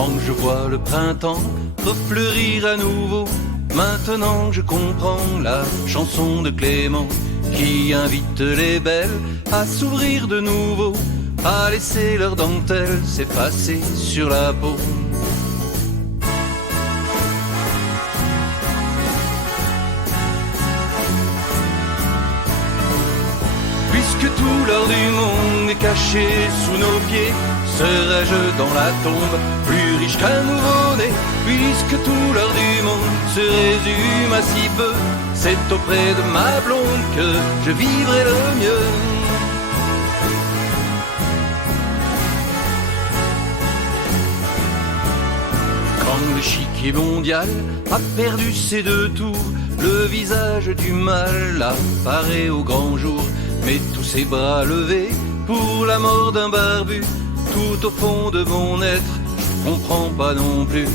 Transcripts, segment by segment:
Quand je vois le printemps refleurir à nouveau, maintenant je comprends la chanson de Clément qui invite les belles à s'ouvrir de nouveau, à laisser leur dentelle s'effacer sur la peau. Puisque tout l'or du monde est caché sous nos pieds, serais-je dans la tombe plus riche qu'un nouveau-né? Puisque tout l'or du monde se résume à si peu, c'est auprès de ma blonde que je vivrai le mieux. Quand l'échiquier mondial a perdu ses deux tours, le visage du mal apparaît au grand jour. Mais tous ses bras levés pour la mort d'un barbu, tout au fond de mon être, je comprends pas non plus.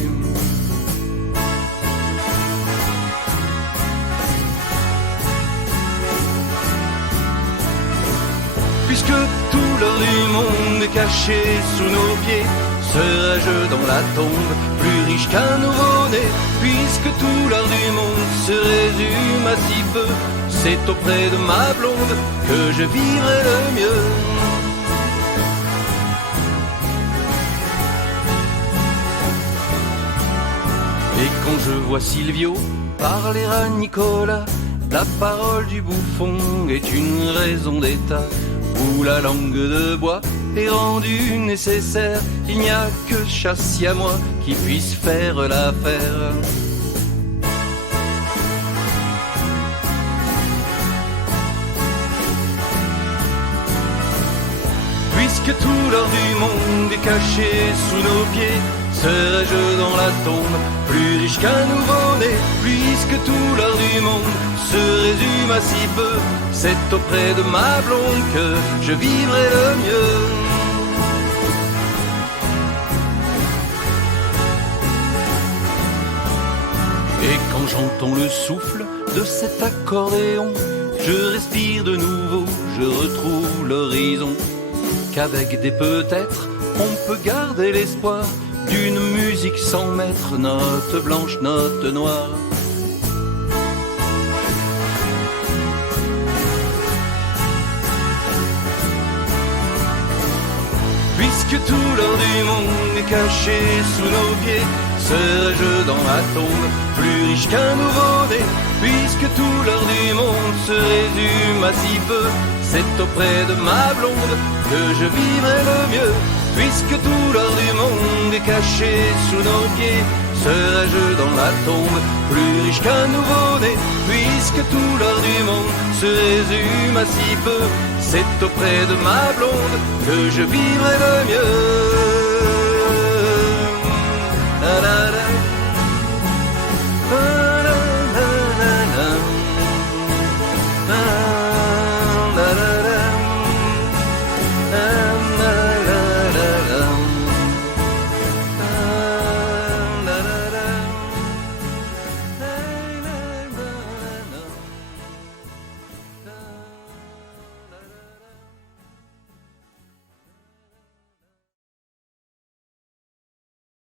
Puisque tout l'or du monde est caché sous nos pieds, serais-je dans la tombe plus riche qu'un nouveau-né? Puisque tout l'or du monde se résume à si peu, c'est auprès de ma blonde que je vivrai le mieux. Et quand je vois Silvio parler à Nicolas, la parole du bouffon est une raison d'état. Où la langue de bois est rendue nécessaire, il n'y a que Chassis à moi qui puisse faire l'affaire. Puisque tout l'or du monde est caché sous nos pieds, serais-je dans la tombe plus riche qu'un nouveau-né? Puisque tout l'or du monde se résume à si peu, c'est auprès de ma blonde que je vivrai le mieux. Et quand j'entends le souffle de cet accordéon, je respire de nouveau, je retrouve l'horizon. Qu'avec des peut-être, on peut garder l'espoir d'une musique sans maître, note blanche, note noire. Puisque tout l'or du monde est caché sous nos pieds, serais-je dans la tombe plus riche qu'un nouveau-né? Puisque tout l'or du monde se résume à si peu, c'est auprès de ma blonde que je vivrai le mieux. Puisque tout l'or du monde est caché sous nos pieds, serais-je dans la tombe plus riche qu'un nouveau-né? Puisque tout l'or du monde se résume à si peu, c'est auprès de ma blonde que je vivrai le mieux.